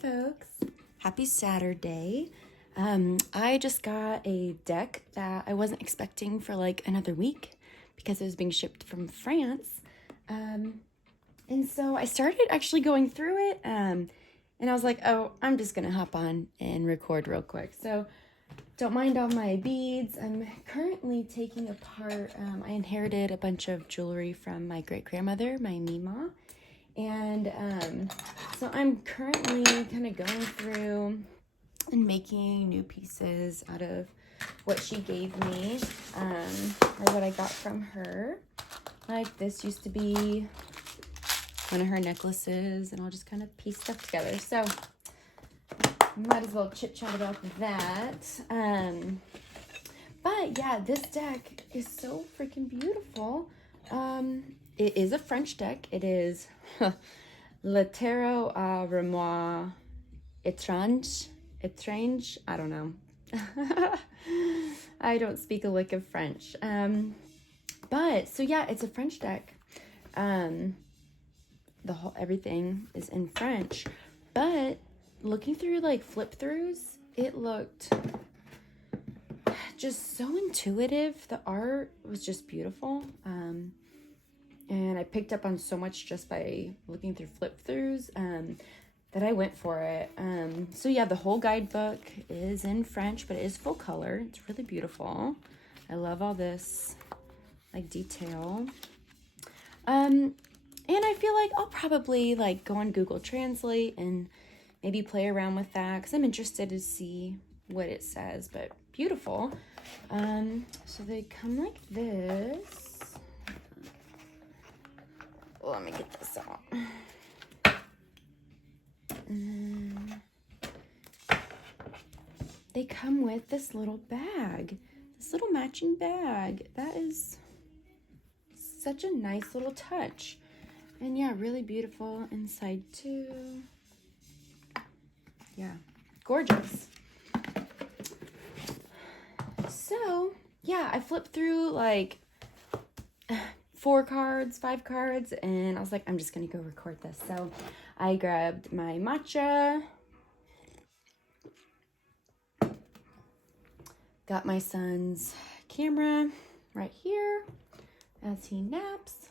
folks, happy Saturday. I just got a deck that I wasn't expecting for like another week because it was being shipped from France. And so I started actually going through it and I was like, oh, I'm just gonna hop on and record real quick. So don't mind all my beads. I'm currently taking apart, I inherited a bunch of jewelry from my great-grandmother, my Mima. And so I'm currently kind of going through and making new pieces out of what she gave me, or what I got from her. Like this used to be one of her necklaces, and I'll just kind of piece stuff together. So might as well chit chat about that. But yeah, this deck is so freaking beautiful. It is a French deck. It is Le Tarot à Ramures Etranges. I don't know. I don't speak a lick of French. But so yeah, it's a French deck. Everything is in French, but looking through like flip throughs, it looked just so intuitive. The art was just beautiful. And I picked up on so much just by looking through flip throughs that I went for it. So yeah, the whole guidebook is in French, but it is full color. It's really beautiful. I love all this like detail. And I feel like I'll probably like go on Google Translate and maybe play around with that because I'm interested to see what it says, but beautiful. So they come like this. Let me get this out. And they come with this little bag, this little matching bag. That is such a nice little touch. And yeah, really beautiful inside too. Yeah, gorgeous. So yeah, I flipped through like 4 cards, 5 cards, and I was like, I'm just gonna go record this. So I grabbed my matcha, got my son's camera right here as he naps,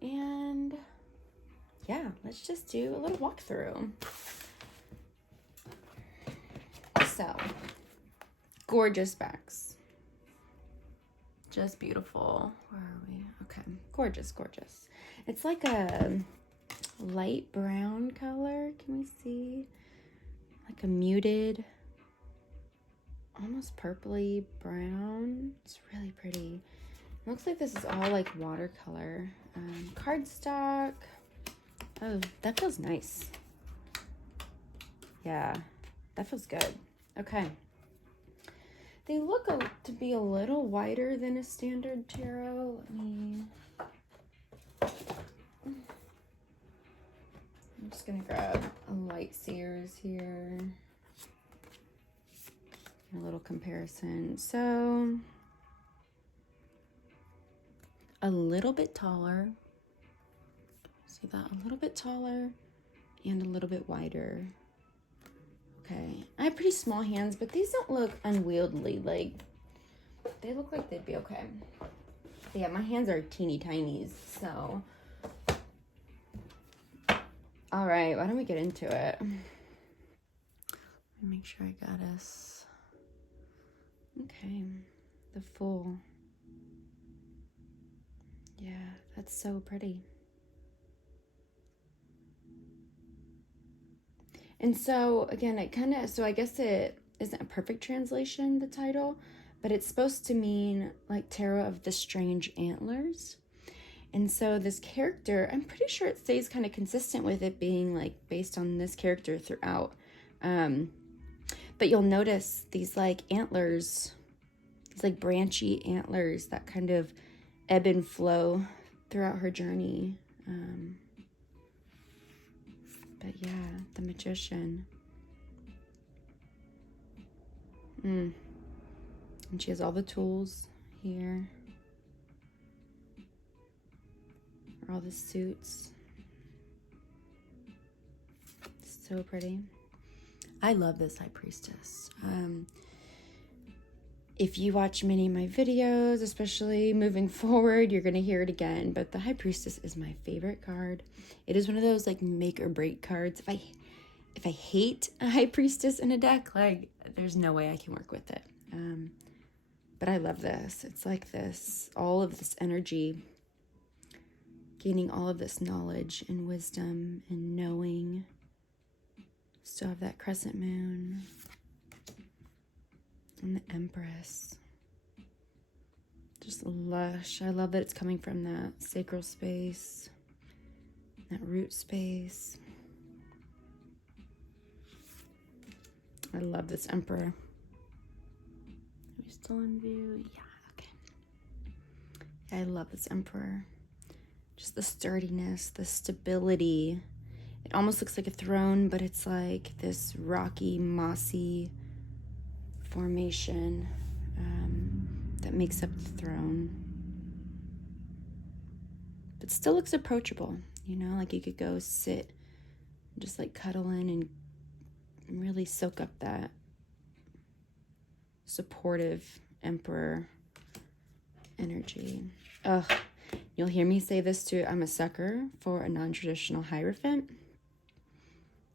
and yeah, let's just do a little walkthrough. So, gorgeous backs. Just beautiful. Where are we? Okay. Gorgeous, gorgeous. It's like a light brown color. Can we see? Like a muted, almost purpley brown. It's really pretty. It looks like this is all like watercolor. Cardstock. Oh, that feels nice. Yeah, that feels good. Okay. They look to be a little wider than a standard tarot. I'm just gonna grab a light Sears here. A little comparison. So a little bit taller. See that? A little bit taller and a little bit wider. Okay, I have pretty small hands, but these don't look unwieldy. Like, they look like they'd be okay. But yeah, my hands are teeny tinies, so. All right, why don't we get into it? Let me make sure I got us. Okay, the full. Yeah, that's so pretty. And so, again, so I guess it isn't a perfect translation, the title, but it's supposed to mean, like, Tarot of the Strange Antlers. And so this character, I'm pretty sure it stays kind of consistent with it being, like, based on this character throughout. But you'll notice these, like, antlers, these, like, branchy antlers that kind of ebb and flow throughout her journey. But yeah, the Magician. And she has all the tools here. All the suits. so pretty. I love this High Priestess. If you watch many of my videos, especially moving forward, you're going to hear it again. But the High Priestess is my favorite card. It is one of those like make or break cards. If I hate a High Priestess in a deck, like there's no way I can work with it. But I love this. It's like this, all of this energy, gaining all of this knowledge and wisdom and knowing. Still have that crescent moon. And the Empress. Just lush. I love that it's coming from that sacral space, that root space. I love this Emperor. Are we still in view? Yeah, okay. Yeah, I love this Emperor. Just the sturdiness, the stability. It almost looks like a throne, but it's like this rocky, mossy formation that makes up the throne. But still looks approachable, you know, like you could go sit and just like cuddle in and really soak up that supportive Emperor energy. Ugh, you'll hear me say this too. I'm a sucker for a non-traditional Hierophant.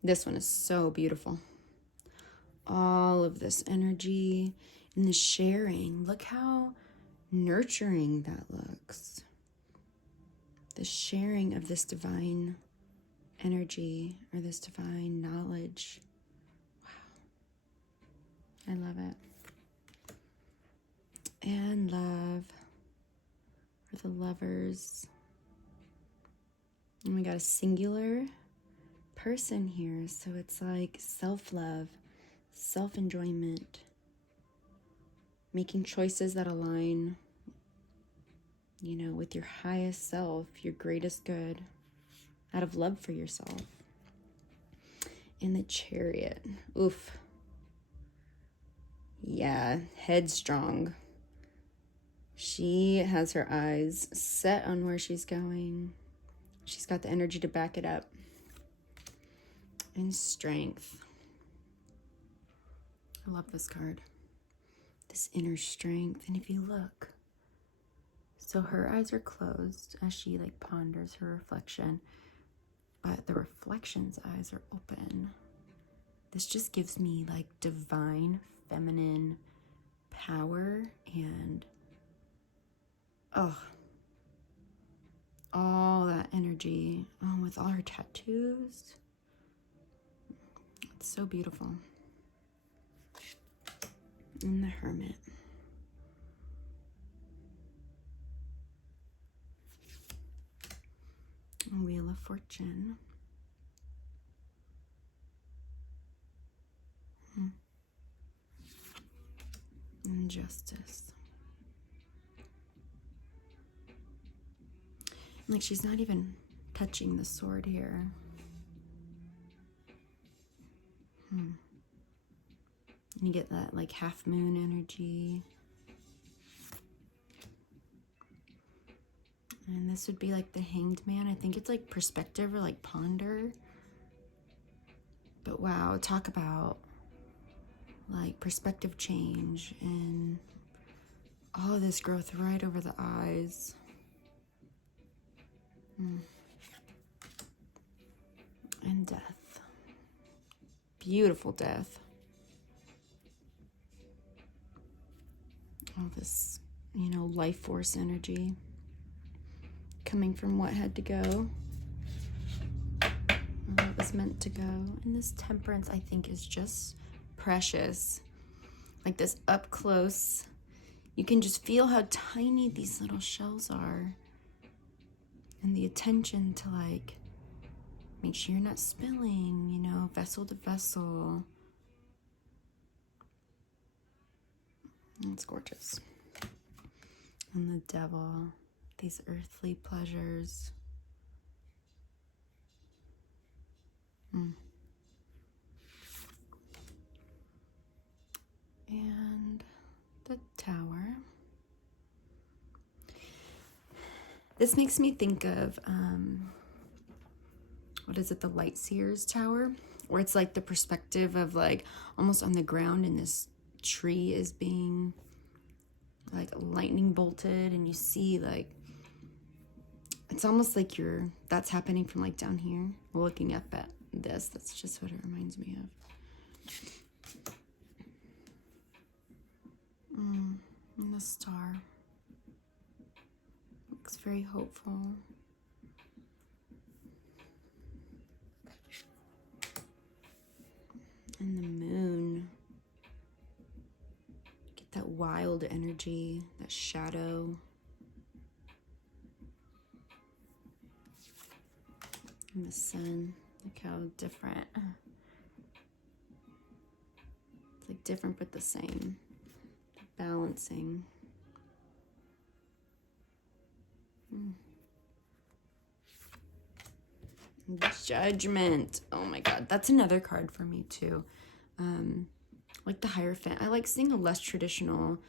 This one is so beautiful. All of this energy and the sharing. Look how nurturing that looks. The sharing of this divine energy or this divine knowledge. Wow. I love it. And love for the lovers. And we got a singular person here. So it's like self-love, self-enjoyment, making choices that align, you know, with your highest self, your greatest good, out of love for yourself. In the Chariot. Oof. Yeah, headstrong. She has her eyes set on where she's going. She's got the energy to back it up. And strength. I love this card. This inner strength. And if you look, so her eyes are closed as she like ponders her reflection, but the reflection's eyes are open. This just gives me like divine feminine power and all that energy. With all her tattoos. It's so beautiful. And the Hermit. Wheel of Fortune. And Justice. Like she's not even touching the sword here. You get that like half moon energy. And this would be like the Hanged Man. I think it's like perspective or like ponder. But wow, talk about like perspective change and all of this growth right over the eyes. And death. Beautiful death. All this, you know, life force energy coming from what had to go. What was meant to go. And this Temperance, I think, is just precious. Like this up close, you can just feel how tiny these little shells are. And the attention to like, make sure you're not spilling, you know, vessel to vessel. It's gorgeous. And the Devil, these earthly pleasures. And the Tower. This makes me think of, what is it, the Light Seer's Tower? Or it's like the perspective of like almost on the ground, and this tree is being like lightning bolted, and you see like, it's almost like that's happening from like down here looking up at this. That's just what it reminds me of. And the star looks very hopeful. And the moon, get that wild energy, that shadow. And the sun, look how different. It's like different but the same. Balancing. Judgment. Oh my God, that's another card for me too. Like the Hierophant. I like seeing a less traditional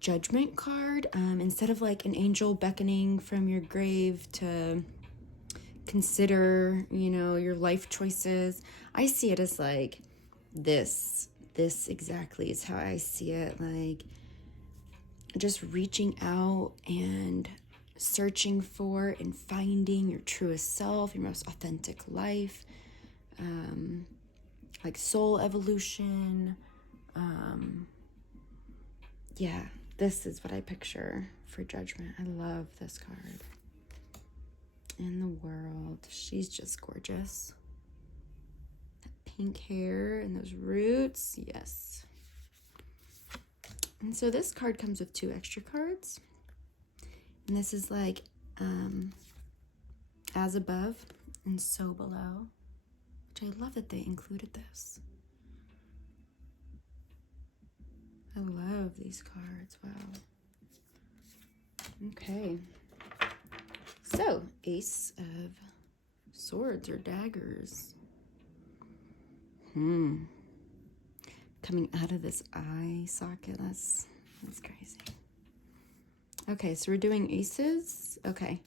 Judgment card, instead of like an angel beckoning from your grave to consider, you know, your life choices. I see it as like this exactly is how I see it, like just reaching out and searching for and finding your truest self, your most authentic life, like soul evolution. Yeah, this is what I picture for Judgment. I love this card. In the World, she's just gorgeous. That pink hair and those roots, yes. And so this card comes with 2 extra cards. And this is like as above and so below, which I love that they included this. I love these cards, wow. Okay. So, Ace of Swords or daggers. Coming out of this eye socket, that's crazy. Okay, so we're doing aces. Okay,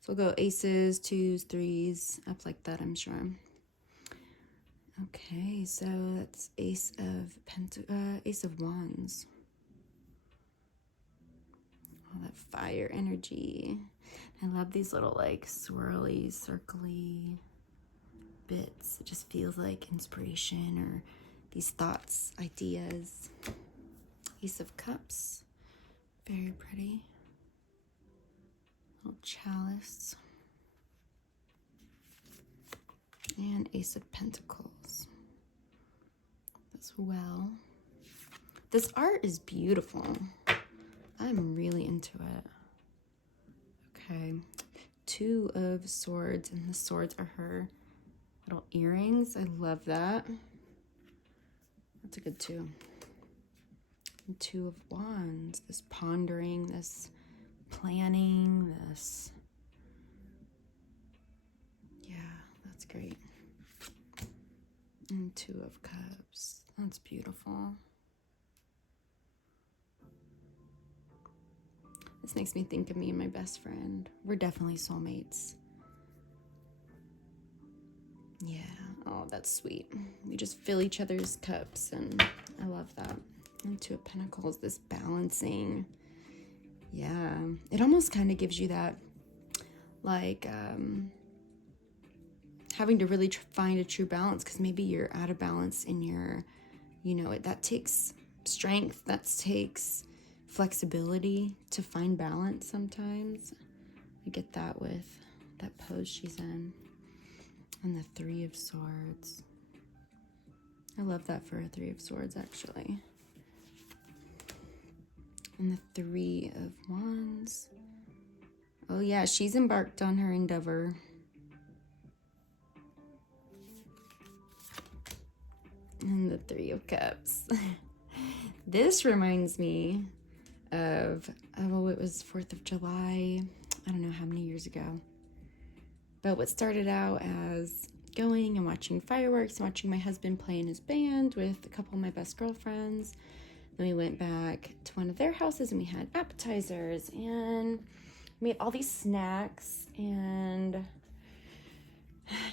so we'll go aces, 2s, 3s, up like that, I'm sure. Okay, so that's Ace of Wands. All that fire energy. I love these little like swirly, circly bits. It just feels like inspiration or these thoughts, ideas. Ace of Cups, very pretty. Little chalice. And Ace of Pentacles as well. This art is beautiful. I'm really into it. Okay, 2 of Swords, and the swords are her little earrings. I love that. That's a good 2. And 2 of Wands, this pondering, this planning, this. Yeah, that's great. And 2 of Cups. That's beautiful. This makes me think of me and my best friend. We're definitely soulmates. Yeah. Oh, that's sweet. We just fill each other's cups, and I love that. And 2 of Pentacles, this balancing. Yeah. It almost kind of gives you that, like, having to really find a true balance, because maybe you're out of balance in your, you know, that takes strength, that takes flexibility to find balance sometimes. I get that with that pose she's in. And the 3 of Swords. I love that for a 3 of Swords, actually. And the 3 of Wands. Oh yeah, she's embarked on her endeavor. And the 3 of Cups. This reminds me of, oh, it was 4th of July. I don't know how many years ago. But what started out as going and watching fireworks and watching my husband play in his band with a couple of my best girlfriends. Then we went back to one of their houses and we had appetizers and we ate all these snacks, and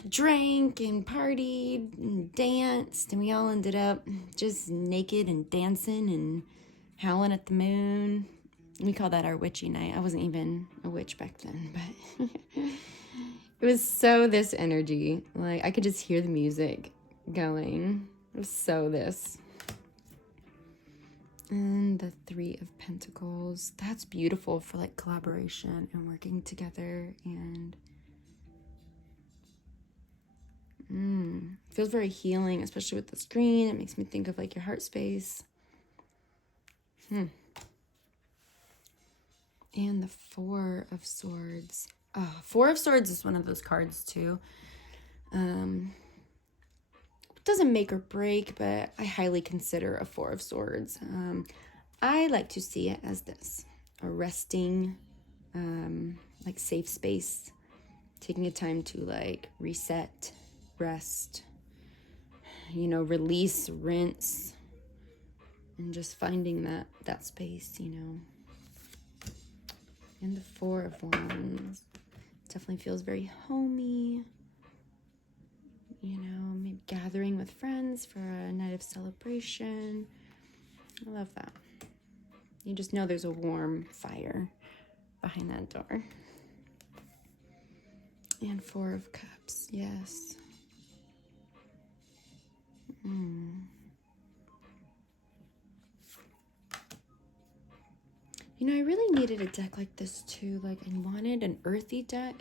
drank and partied and danced, and we all ended up just naked and dancing and howling at the moon. We call that our witchy night. I wasn't even a witch back then, but it was so this energy. Like, I could just hear the music going. It was so this. And the Three of Pentacles. That's beautiful for like collaboration and working together. And feels very healing, especially with the screen. It makes me think of like your heart space. And the Four of Swords. Oh, Four of Swords is one of those cards too. It doesn't make or break, but I highly consider a Four of Swords. I like to see it as this, a resting, like safe space, taking a time to like reset, rest, you know, release, rinse, and just finding that space, you know. And the Four of Wands definitely feels very homey, you know, maybe gathering with friends for a night of celebration. I love that. You just know there's a warm fire behind that door. And Four of Cups, yes. You know, I really needed a deck like this too. Like, I wanted an earthy deck,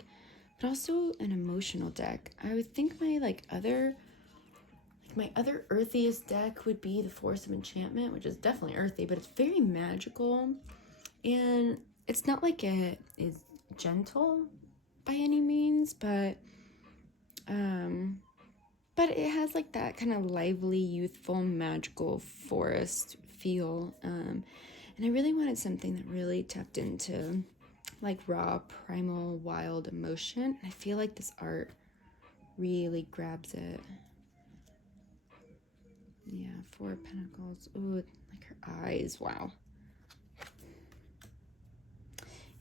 but also an emotional deck. I would think my other earthiest deck would be the Force of Enchantment, which is definitely earthy, but it's very magical. And it's not like it is gentle by any means, but it has like that kind of lively, youthful, magical forest feel. And I really wanted something that really tapped into like raw, primal, wild emotion. I feel like this art really grabs it. Yeah, Four of Pentacles. Ooh, like her eyes. Wow.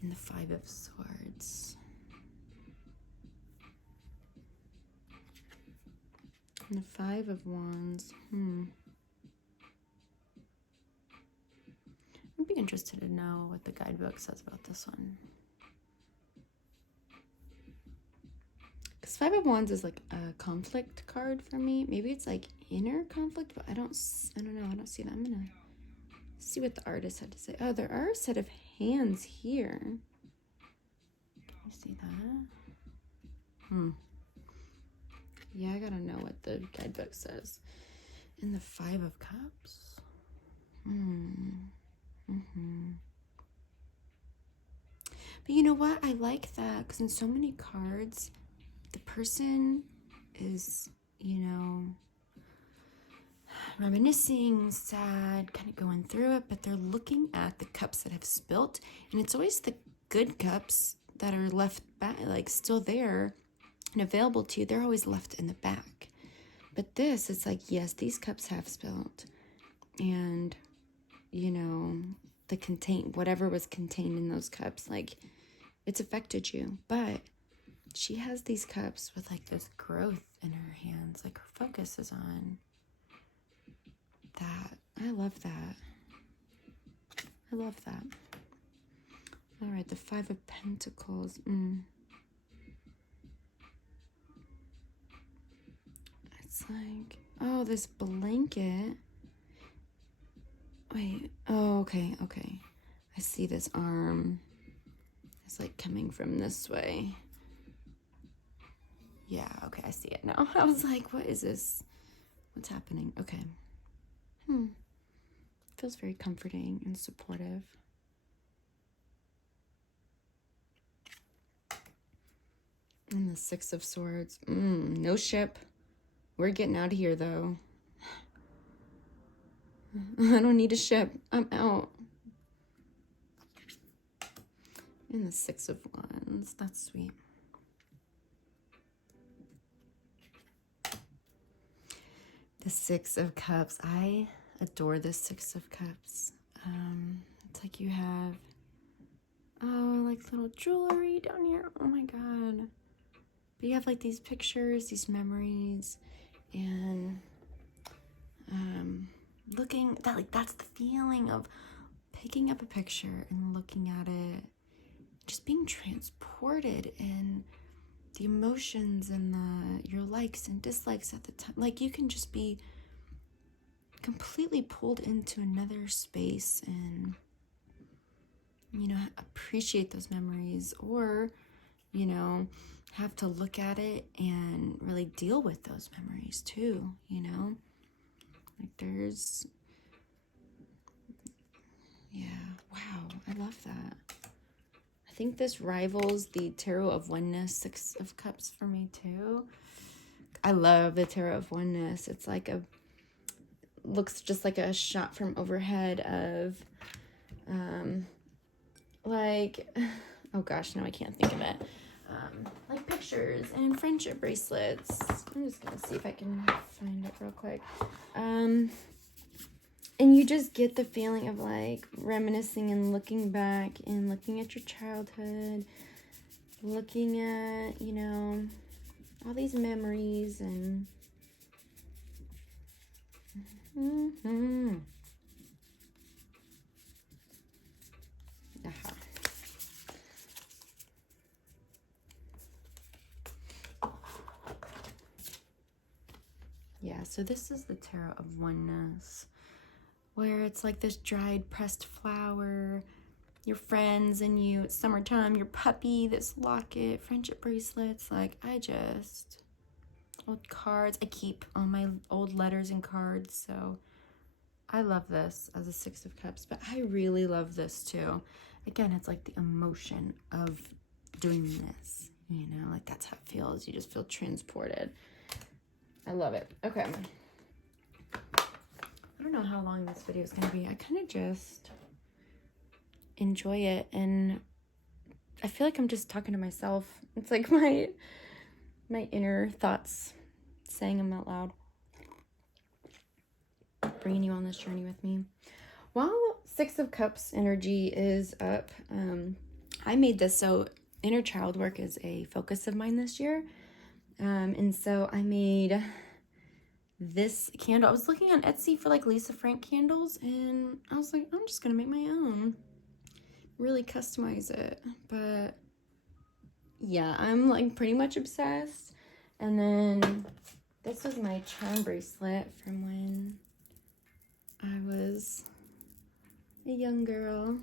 And the Five of Swords. And the Five of Wands. I'd be interested to know what the guidebook says about this one. Because Five of Wands is like a conflict card for me. Maybe it's like inner conflict, but I don't know. I don't see that. I'm gonna see what the artist had to say. Oh, there are a set of hands here. Can you see that? Yeah, I gotta know what the guidebook says. And the Five of Cups. But you know what? I like that because in so many cards, the person is, you know, reminiscing, sad, kind of going through it, but they're looking at the cups that have spilt, and it's always the good cups that are left back, like still there and available to you. They're always left in the back. But this, it's like, yes, these cups have spilt, and you know, whatever was contained in those cups, like it's affected you. But she has these cups with like this growth in her hands, like her focus is on that. I love that. I love that. All right, the Five of Pentacles. It's like, oh, this blanket. Wait, oh, okay. I see this arm. It's like coming from this way. Yeah, okay, I see it now. I was like, what is this? What's happening? Okay. Feels very comforting and supportive. And the Six of Swords. No ship. We're getting out of here, though. I don't need a ship. I'm out. And the Six of Wands. That's sweet. The Six of Cups. I adore the Six of Cups. It's like you have, like little jewelry down here. Oh my God. But you have like these pictures, these memories, and looking that, like, that's the feeling of picking up a picture and looking at it, just being transported in the emotions and your likes and dislikes at the time. Like, you can just be completely pulled into another space and, you know, appreciate those memories, or, you know, have to look at it and really deal with those memories too, you know? Like, there's, yeah, wow, I love that. I think this rivals the Tarot of Oneness, Six of Cups for me too. I love the Tarot of Oneness. It's like looks just like a shot from overhead of, like, oh gosh, now I can't think of it. Like pictures and friendship bracelets. I'm just gonna see if I can find it real quick. And you just get the feeling of like reminiscing and looking back and looking at your childhood, looking at, you know, all these memories and yeah, so this is the Tarot of Oneness, where it's like this dried pressed flower, your friends and you, it's summertime, your puppy, this locket, friendship bracelets. Like, old cards. I keep all my old letters and cards, so I love this as a Six of Cups, but I really love this too. Again, it's like the emotion of doing this, you know, like that's how it feels. You just feel transported. I love it. Okay. I don't know how long this video is going to be. I kind of just enjoy it, and I feel like I'm just talking to myself. It's like my inner thoughts, saying them out loud, bringing you on this journey with me. While Six of Cups energy is up, I made this, so inner child work is a focus of mine this year. And so I made this candle. I was looking on Etsy for like Lisa Frank candles, and I was like, I'm just gonna make my own, really customize it. But yeah, I'm like pretty much obsessed. And then this was my charm bracelet from when I was a young girl.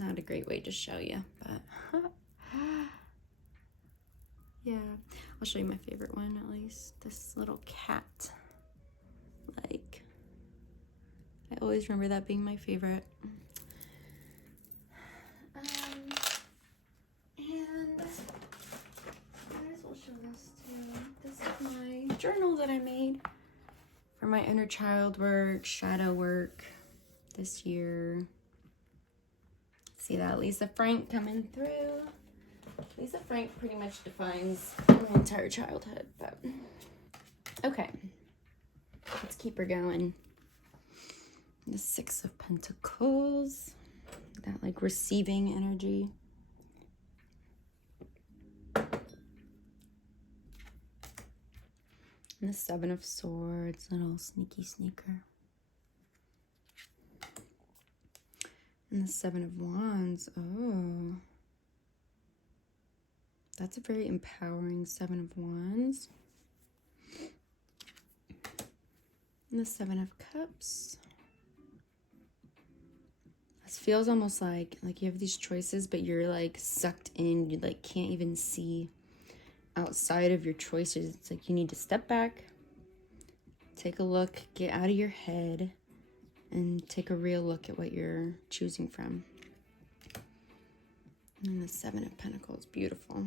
Not a great way to show you, but yeah, I'll show you my favorite one at least. This little cat. Like, I always remember that being my favorite. And I might as well show this too. This is my journal that I made for my inner child work, shadow work this year. See that Lisa Frank coming through. Lisa Frank pretty much defines my entire childhood, but okay. Let's keep her going. The Six of Pentacles, that like receiving energy. And the Seven of Swords, little sneaky sneaker. And the Seven of Wands, oh. That's a very empowering Seven of Wands. And the Seven of Cups. This feels almost like you have these choices, but you're like sucked in. You like can't even see outside of your choices. It's like you need to step back, take a look, get out of your head, and take a real look at what you're choosing from. And the Seven of Pentacles, beautiful.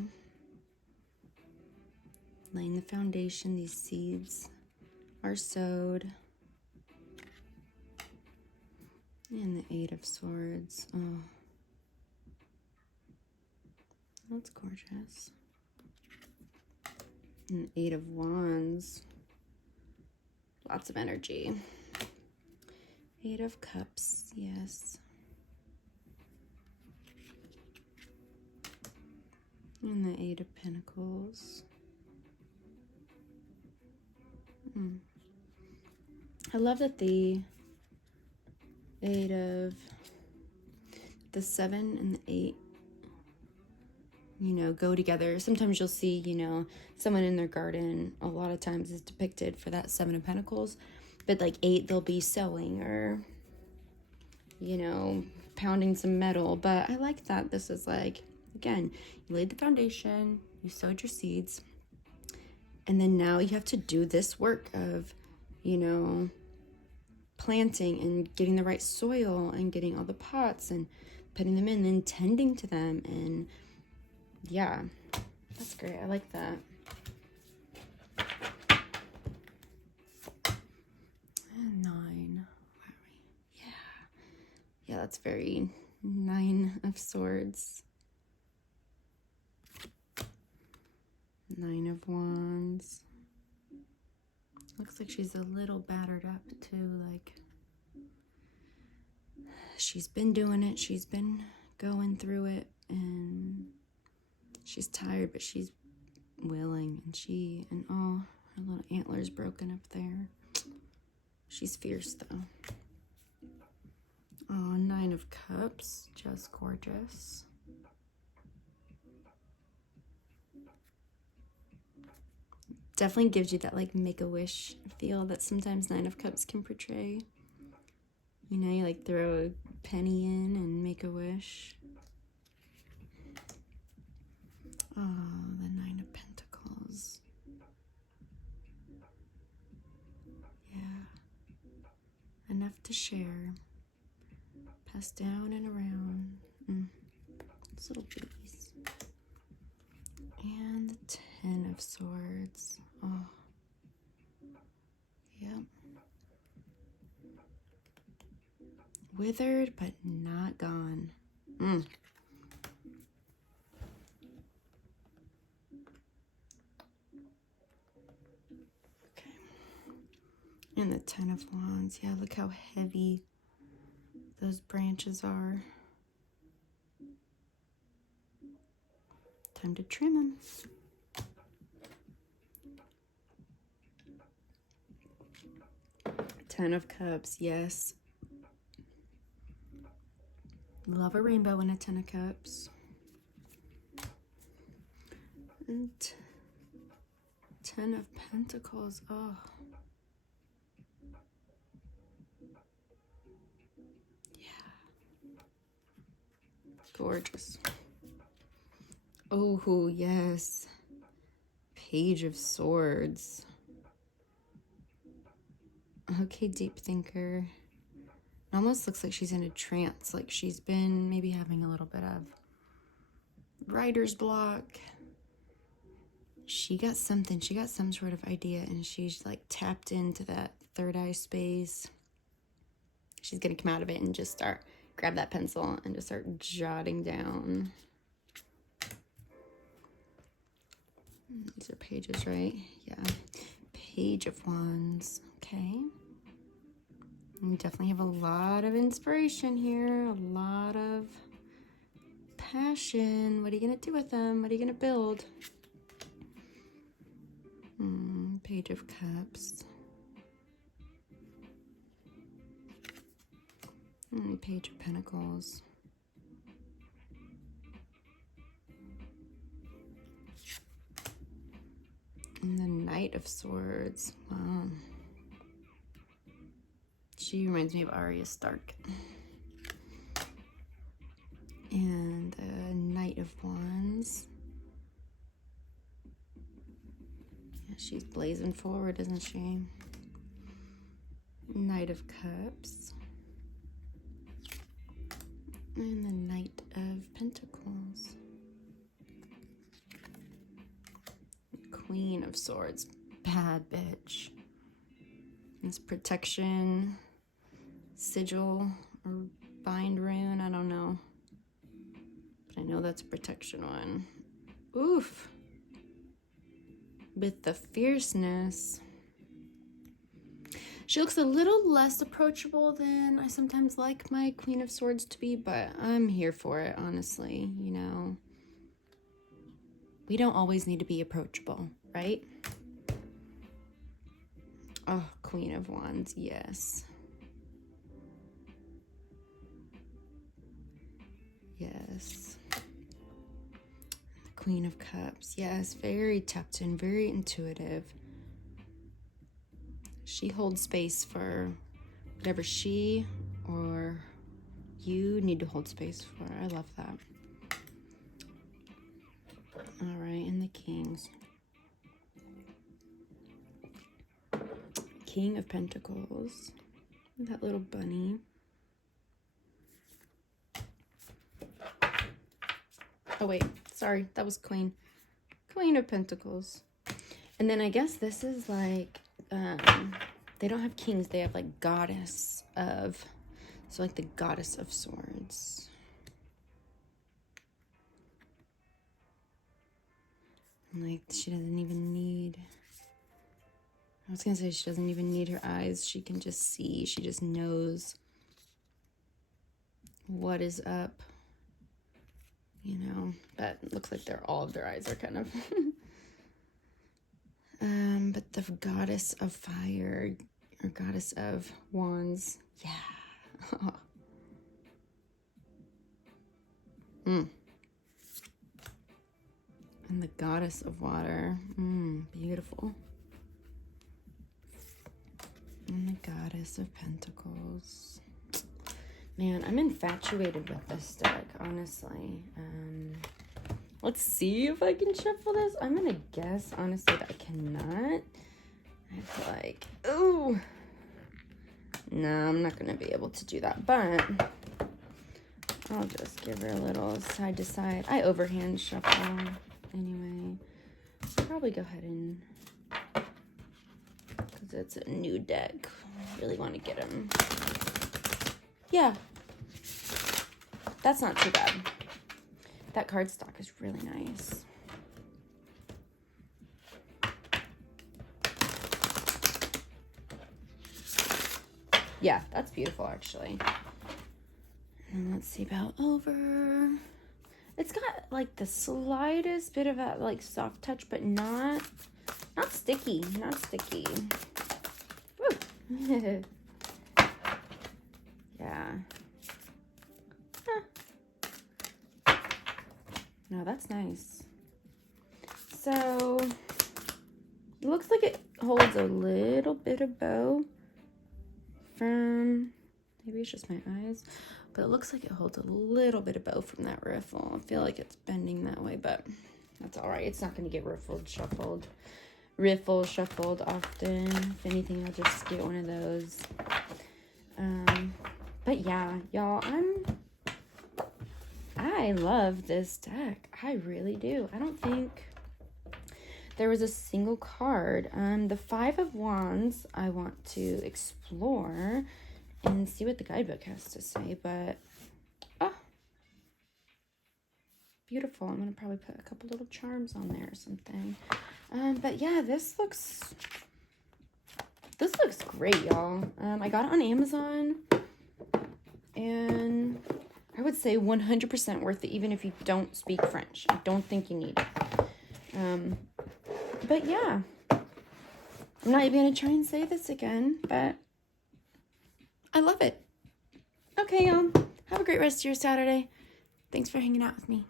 Laying the foundation, these seeds are sowed. And the Eight of Swords. Oh, that's gorgeous. And the Eight of Wands. Lots of energy. Eight of Cups, yes. And the Eight of Pentacles. I love that the Eight of the Seven and the Eight, you know, go together. Sometimes you'll see, you know, someone in their garden, a lot of times is depicted for that Seven of Pentacles. But like Eight, they'll be sewing or, you know, pounding some metal. But I like that this is like, again, you laid the foundation, you sowed your seeds, and then now you have to do this work of, you know, planting and getting the right soil and getting all the pots and putting them in and tending to them. And yeah, that's great. I like that. And 9. Where are we? Yeah, that's very Nine of Swords. 9 of Wands. Looks like she's a little battered up too, like she's been doing it, she's been going through it, and she's tired, but she's willing, and oh, her little antlers broken up there. She's fierce though. Oh, 9 of Cups, just gorgeous. Definitely gives you that like Make-A-Wish feel that sometimes 9 of Cups can portray. You know, you like throw a penny in and make a wish. Oh, the 9 of Pentacles. Yeah. Enough to share. Pass down and around. Those little babies. And the 10 of Swords. Oh. Yep. Withered, but not gone. Okay. And the 10 of Wands. Yeah, look how heavy those branches are. Time to trim them. Ten of Cups, yes. Love a rainbow in a 10 of Cups. And 10 of Pentacles, oh. Yeah. Gorgeous. Oh, yes. Page of Swords. Okay, deep thinker. It almost looks like she's in a trance, like she's been maybe having a little bit of writer's block. She got something, she got some sort of idea, and she's like tapped into that third eye space. She's gonna come out of it and just grab that pencil and just start jotting down. These are pages, right? Yeah. Page of Wands. Okay. You definitely have a lot of inspiration here, a lot of passion. What are you going to do with them? What are you going to build? Page of Cups. Page of Pentacles. And the Knight of Swords. Wow. She reminds me of Arya Stark. And Knight of Wands. Yeah, she's blazing forward, isn't she? Knight of Cups. And the Knight of Pentacles. Queen of Swords. Bad bitch. This protection, sigil, or bind rune, I don't know. But I know that's a protection one. Oof. With the fierceness. She looks a little less approachable than I sometimes like my Queen of Swords to be, but I'm here for it, honestly, you know. We don't always need to be approachable, right? Oh, Queen of Wands, yes. Yes. The Queen of Cups, yes. Very tapped in, very intuitive. She holds space for whatever she or you need to hold space for. I love that. All right, and the Kings. King of Pentacles. That little bunny. Oh, wait. Sorry. That was Queen. Queen of Pentacles. And then I guess this is like, they don't have kings. They have like goddess of, so like the goddess of swords. Like she doesn't even need, I was going to say she doesn't even need her eyes. She can just see. She just knows what is up. You know, but it looks like all of their eyes are kind of. But the goddess of fire or goddess of wands. Yeah. And the goddess of water. Beautiful. And the goddess of pentacles. Man, I'm infatuated with this deck, honestly. Let's see if I can shuffle this. I'm gonna guess, honestly, that I cannot. I have to like, ooh. No, I'm not gonna be able to do that, but I'll just give her a little side to side. I overhand shuffle anyway. I'll probably go ahead and, because it's a new deck. I really want to get him. Yeah, that's not too bad. That cardstock is really nice. Yeah, that's beautiful, actually. And let's see about over. It's got like the slightest bit of that like soft touch, but not sticky, not sticky. Woo. Yeah. No, that's nice. So, it looks like it holds a little bit of bow from, maybe it's just my eyes, but it looks like it holds a little bit of bow from that riffle. I feel like it's bending that way, but that's all right. It's not going to get shuffled often. If anything, I'll just get one of those. But yeah, y'all, I love this deck. I really do. I don't think there was a single card. The Five of Wands I want to explore and see what the guidebook has to say, but beautiful. I'm gonna probably put a couple little charms on there or something. But yeah, this looks great, y'all. I got it on Amazon, and I would say 100% worth it, even if you don't speak French. I don't think you need it. But yeah, I'm not even going to try and say this again, but I love it. Okay, y'all. Have a great rest of your Saturday. Thanks for hanging out with me.